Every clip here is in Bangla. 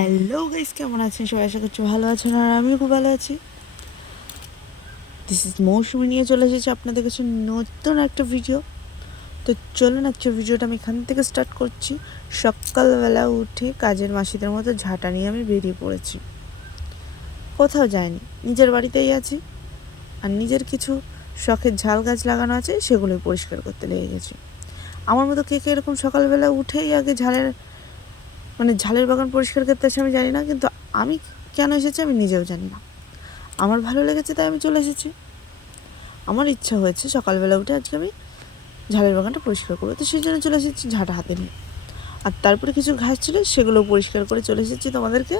হ্যালো গাইস কেমন আছেন? সবাই আশা করছি ভালো আছেন আর আমিও খুব ভালো আছি। দিস ইজ মৌসুমি নিয়ে চলে এসেছি আপনাদের কাছে নতুন একটা ভিডিও তো চলুন আজকে ভিডিওটা আমি এখান থেকে স্টার্ট করছি। সকালবেলা উঠে কাজের মাসিদের মতো ঝাঁটা নিয়ে আমি বেরিয়ে পড়েছি। কোথাও যাইনি, নিজের বাড়িতেই আছি। আর নিজের কিছু শখের ঝাল গাছ লাগানো আছে, সেগুলোই পরিষ্কার করতে লেগে গেছি। আমার মতো কে কে এরকম সকালবেলা উঠেই আগে ঝালের মানে ঝালের বাগান পরিষ্কার করতে আসে আমি জানি না, কিন্তু আমি কেন এসেছি আমি নিজেও জানি না। আমার ভালো লেগেছে তাই আমি চলে এসেছি। আমার ইচ্ছা হয়েছে সকালবেলা উঠে আজকে আমি ঝালের বাগানটা পরিষ্কার করব। তো সেই জন্য চলে এসেছি ঝাঁটা হাতে নিয়ে। আর তারপরে কিছু ঘাস ছিল, সেগুলো পরিষ্কার করে চলে এসেছি তোমাদেরকে।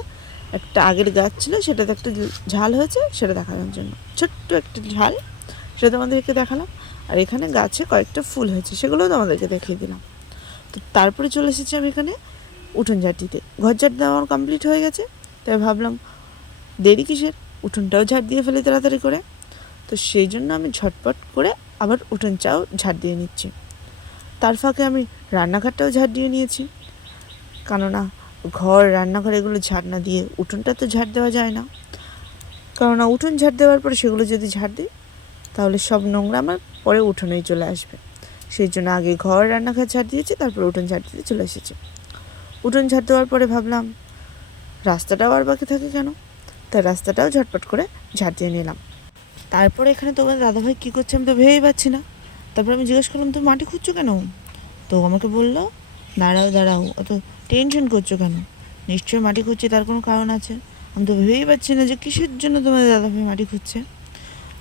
একটা আগের গাছ ছিল, সেটাতে একটা ঝাল হয়েছে, সেটা দেখানোর জন্য। ছোট্ট একটা ঝাল, সেটা তোমাদেরকে দেখালাম। আর এখানে গাছে কয়েকটা ফুল হয়েছে, সেগুলোও তোমাদেরকে দেখিয়ে দিলাম। তো তারপরে চলে এসেছি আমি এখানে উঠোন ঝাঁটিতে ঘর দেওয়া আমার কমপ্লিট হয়ে গেছে। তাই ভাবলাম, দেরি কিসের? উঠোনটাও ঝাড় দিয়ে ফেলে তাড়াতাড়ি করে। তো সেই জন্য আমি ঝটপট করে আবার উঠোন চাও ঝাড় দিয়ে নিচ্ছি। তার ফাঁকে আমি রান্নাঘরটাও ঝাড় দিয়ে নিয়েছি। কেননা, ঘর, রান্নাঘর এগুলো ঝাড় না দিয়ে উঠোনটা তো ঝাড় দেওয়া যায় না। কেননা, উঠোন ঝাড় দেওয়ার পরে সেগুলো যদি ঝাড় দিই, তাহলে সব নোংরা আমার পরে উঠোনেই চলে আসবে। সেই জন্য আগে ঘর, রান্নাঘর ঝাড় দিয়েছি, তারপর উঠোন ঝাড় দিতে চলে এসেছি। উঠোন ঝাড় দেওয়ার পরে ভাবলাম, রাস্তাটাও আর বাকি থাকে কেন? তাই রাস্তাটাও ঝটপট করে ঝাড় দিয়ে নিলাম। তারপরে এখানে তোমার দাদাভাই কী করছে আমি তো ভেবেই পাচ্ছি না। তারপর আমি জিজ্ঞেস করলাম, তুমি মাটি খুঁজছো কেন? তো আমাকে বলল, দাঁড়াও দাঁড়াও, অত টেনশন করছ কেন? নিশ্চয়ই মাটি খুঁজছে, তার কোনো কারণ আছে। আমি তো ভেবেই পাচ্ছি না যে কিসের জন্য তোমাদের দাদাভাই মাটি খুঁজছে।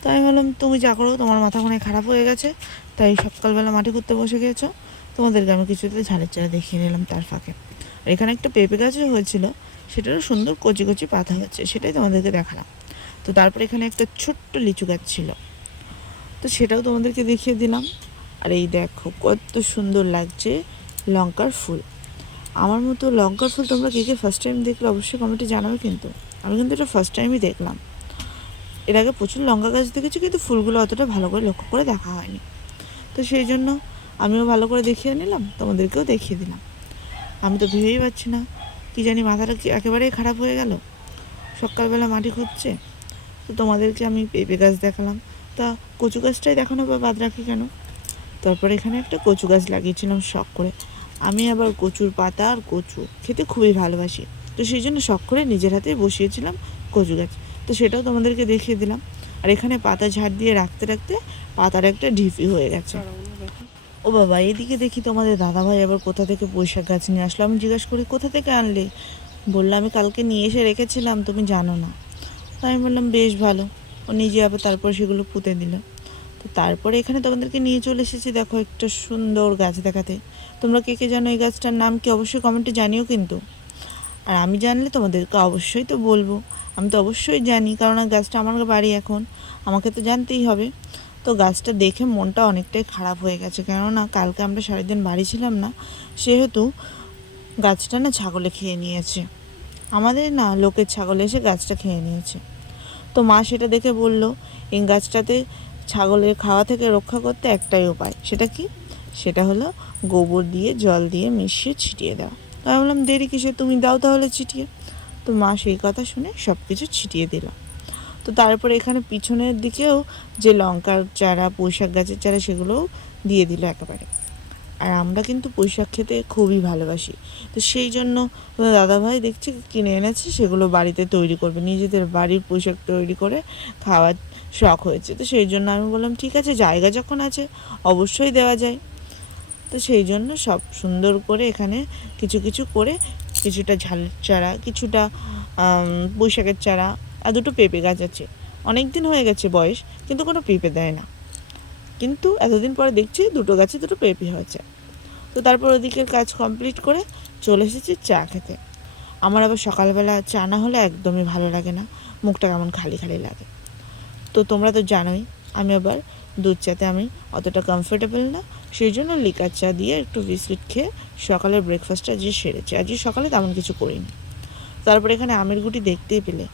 তাই আমি বললাম তুমি যা করো, তোমার মাথা মনে খারাপ হয়ে গেছে, তাই সকালবেলা মাটি খুঁজতে বসে গিয়েছো তোমাদেরকে আমি কিছুতে ঝালের চারা দেখিয়ে নিলাম তার ফাঁকে। আর এখানে একটা পেঁপে গাছও হয়েছিল, সেটারও সুন্দর কচি কচি পাতা হচ্ছে সেটাই তোমাদেরকে দেখালাম। তো তারপরে এখানে একটা ছোট্ট লিচু গাছ ছিল। তো সেটাও তোমাদেরকে দেখিয়ে দিলাম। আর এই দেখো, কত সুন্দর লাগছে লঙ্কার ফুল। আমার মতো লঙ্কার ফুল তোমরা কে কে ফার্স্ট টাইম দেখলে অবশ্যই কমেন্টে জানাবে কিন্তু, আমি কিন্তু এটা ফার্স্ট টাইমই দেখলাম। এর আগে প্রচুর লঙ্কা গাছ দেখেছি, কিন্তু ফুলগুলো অতটা ভালো করে লক্ষ্য করে দেখা হয়নি। তো সেই জন্য আমিও ভালো করে দেখিয়ে নিলাম, তোমাদেরকেও দেখিয়ে দিলাম। আমি তো ভেবেই পাচ্ছি না। কি জানি মাথাটা কি একেবারেই খারাপ হয়ে গেল? সকালবেলা মাটি খুঁজছে। তো তোমাদেরকে আমি পেঁপে গাছ দেখালাম। তা কচু গাছটাই দেখানো বা বাদ রাখি কেন? তারপর এখানে একটা কচু গাছ লাগিয়েছিলাম শখ করে। আমি আবার কচুর পাতা আর কচু খেতে খুবই ভালোবাসি। তো সেই জন্য শখ করে নিজের হাতে বসিয়েছিলাম কচু গাছ। তো সেটাও তোমাদেরকে দেখিয়ে দিলাম। আর এখানে পাতা ঝাড় দিয়ে রাখতে রাখতে পাতার একটা ঢিপি হয়ে গেছে। ও বাবা, এদিকে দেখি তোমাদের দাদাভাই আবার কোথা থেকে বৈশাখ গাছ নিয়ে আসলো। আমি জিজ্ঞাসা করি, কোথা থেকে আনলে? বলল, আমি কালকে নিয়ে এসে রেখেছিলাম, তুমি জানো না। তাই আমি বললাম, বেশ ভালো। ও নিজে আবার তারপর সেগুলো পুঁতে দিল। তো তারপরে এখানে তোমাদেরকে নিয়ে চলে এসেছি, দেখো একটা সুন্দর গাছ দেখাতে। তোমরা কে কে জানো এই গাছটার নাম কি অবশ্যই কমেন্টে জানিও কিন্তু। আর আমি জানলে তোমাদেরকে অবশ্যই তো বলব। আমি তো অবশ্যই জানি, কারণ গাছটা আমার বাড়ি এখন। আমাকে তো জানতেই হবে। তো গাছটা দেখে মনটা অনেকটাই খারাপ হয়ে গেছে। কেননা কালকে আমরা সারাদিন বাড়ি ছিলাম না, সেহেতু গাছটা না ছাগলে খেয়ে নিয়েছে। আমাদের না লোকের ছাগল এসে গাছটা খেয়ে নিয়েছে। তো মা সেটা দেখে বলল, এই গাছটাতে ছাগলের খাওয়া থেকে রক্ষা করতে একটাই উপায়, সেটা কি? সেটা হলো গোবর দিয়ে, জল দিয়ে মিশিয়ে ছিটিয়ে দেওয়া। তো আমি বললাম, দেরি কিসে তুমি দাও তাহলে ছিটিয়ে। তো মা সেই কথা শুনে সব কিছু ছিটিয়ে দিল। তো তারপরে এখানে পিছনের দিকেও যে লঙ্কার চারা, পুঁইশাক গাছের চারা সেগুলোও দিয়ে দিল একেবারে। আর আমরা কিন্তু পুঁইশাক খেতে খুবই ভালোবাসি। তো সেই জন্য দাদাভাই দেখছি কিনে এনেছে, সেগুলো বাড়িতে তৈরি করবে। নিজেদের বাড়ির পুঁইশাক তৈরি করে খাওয়ার শখ হয়েছে। তো সেই জন্য আমি বললাম, ঠিক আছে, জায়গা যখন আছে, অবশ্যই দেওয়া যায়। তো সেই জন্য সব সুন্দর করে এখানে কিছু কিছু করে, কিছুটা ঝালের চারা, কিছুটা বৈশাখের চারা আর দুটো পেঁপে গাছ আছে। অনেক দিন হয়ে গেছে বয়স, কিন্তু কোনো পেঁপে দেয় না। কিন্তু এতদিন পরে দেখছি দুটো গাছে দুটো পেঁপে হয়েছে। তো তারপর ওদিকের কাজ কমপ্লিট করে চলে এসেছি চা খেতে। আমার আবার সকালবেলা চা না হলে একদমই ভালো লাগে না, মুখটা কেমন খালি খালি লাগে। তো তোমরা তো জানোই, আমি আবার দুধ চাতে আমি অতটা কমফোর্টেবল না, সেই জন্য লিকার চা দিয়ে একটু বিস্কিট খেয়ে সকালের ব্রেকফাস্টটা আজকে সেরেছি। আজকে সকালে তেমন কিছু করিনি। তারপর এখানে আমের গুটি দেখতেই পেলে।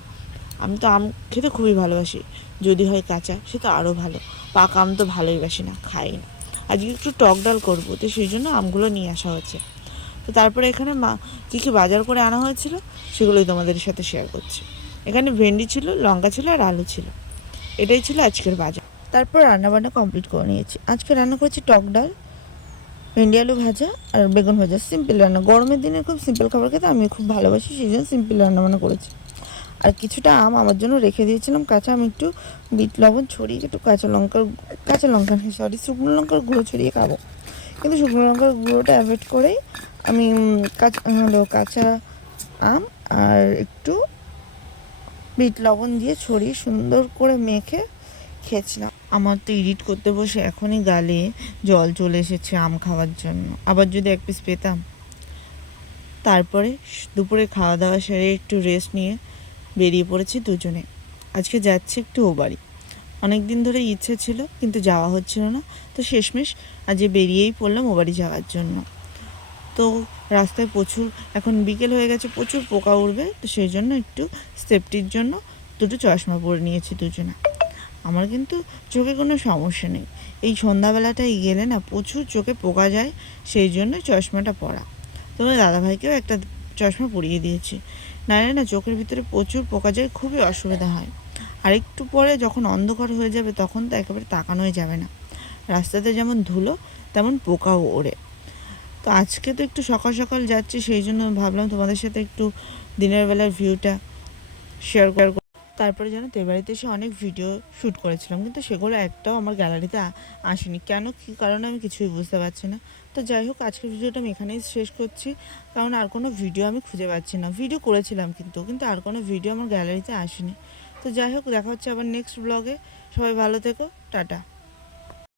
আমি তো আম খেতে খুবই ভালোবাসি। যদি হয় কাঁচা, সে তো আরও ভালো। পাকা আম তো ভালোই বাসি না, খাই না। আজকে একটু টক ডাল করব, তো সেই জন্য আমগুলো নিয়ে আসা হয়েছে তো তারপরে এখানে মা, কী কী বাজার করে আনা হয়েছিল, সেগুলোই তোমাদের সাথে শেয়ার করছি। এখানে ভেন্ডি ছিল, লঙ্কা ছিল আর আলু ছিল। এটাই ছিল আজকের বাজার। তারপর রান্নাবান্না কমপ্লিট করে নিয়েছি। আজকে রান্না করেছি টক ডাল, ভেন্ডি আলু ভাজা আর বেগুন ভাজা। সিম্পল রান্না। গরমের দিনে খুব সিম্পল খাবার খেতে আমি খুব ভালোবাসি, সেই জন্য সিম্পল রান্নাবান্না করেছি। আর কিছুটা আম আমার জন্য রেখে দিয়েছিলাম। কাঁচা আমি একটু বিট, লবণ ছড়িয়ে একটু কাঁচা লঙ্কার কাঁচা লঙ্কা সরি শুকনো লঙ্কার গুঁড়ো ছড়িয়ে খাব। কিন্তু শুকনো লঙ্কার গুঁড়োটা অ্যাভয়েড করেই আমি কাঁচা হলো কাঁচা আম আর একটু বিট, লবণ দিয়ে ছড়িয়ে সুন্দর করে মেখে খেয়েছিলাম। আমার তো এডিট করতে বসে এখনই গালে জল চলে এসেছে আম খাওয়ার জন্য। আবার যদি এক পিস পেতাম। তারপরে দুপুরে খাওয়া দাওয়া সেরে একটু রেস্ট নিয়ে বেরিয়ে পড়েছি দুজনে। আজকে যাচ্ছি একটু ও বাড়ি। অনেক দিন ধরে ইচ্ছে ছিল, কিন্তু যাওয়া হচ্ছিল না। তো শেষমেশ আজকে বেরিয়েই পড়লাম ও বাড়ি যাওয়ার জন্য। তো রাস্তায় প্রচুর, এখন বিকেল হয়ে গেছে, প্রচুর পোকা উড়বে। তো সেই জন্য একটু সেফটির জন্য দুটো চশমা পরে নিয়েছি দুজনে। আমার কিন্তু চোখে কোনো সমস্যা নেই। এই সন্ধ্যাবেলাটায় গেলে না প্রচুর চোখে পোকা যায়, সেই জন্য চশমাটা পরা। তোমার দাদাভাইকেও একটা চশমা পরিয়ে দিয়েছি। নাহলে না চোখের ভিতরে প্রচুর পোকা যায়, খুবই অসুবিধা হয়। আর একটু পরে যখন অন্ধকার হয়ে যাবে তখন তো একেবারে তাকানোই যাবে না। রাস্তাতে যেমন ধুলো, তেমন পোকাও ওড়ে। তো আজকে তো একটু সকাল সকাল যাচ্ছি, সেই জন্য ভাবলাম তোমাদের সাথে একটু দিনের বেলার ভিউটা শেয়ার করার তারপরে যেন তো এ বাড়িতে এসে অনেক ভিডিও শ্যুট করেছিলাম। কিন্তু সেগুলো একটাও আমার গ্যালারিতে আসেনি। কেন, কী কারণে আমি কিছুই বুঝতে পারছি না। তো যাই হোক, আজকের ভিডিওটা আমি এখানেই শেষ করছি। কারণ আর কোনো ভিডিও আমি খুঁজে পাচ্ছি না। ভিডিও করেছিলাম কিন্তু কিন্তু আর কোনো ভিডিও আমার গ্যালারিতে আসেনি। তো যাই হোক, দেখা হচ্ছে আবার নেক্সট ব্লগে সবাই ভালো থেকো। টাটা।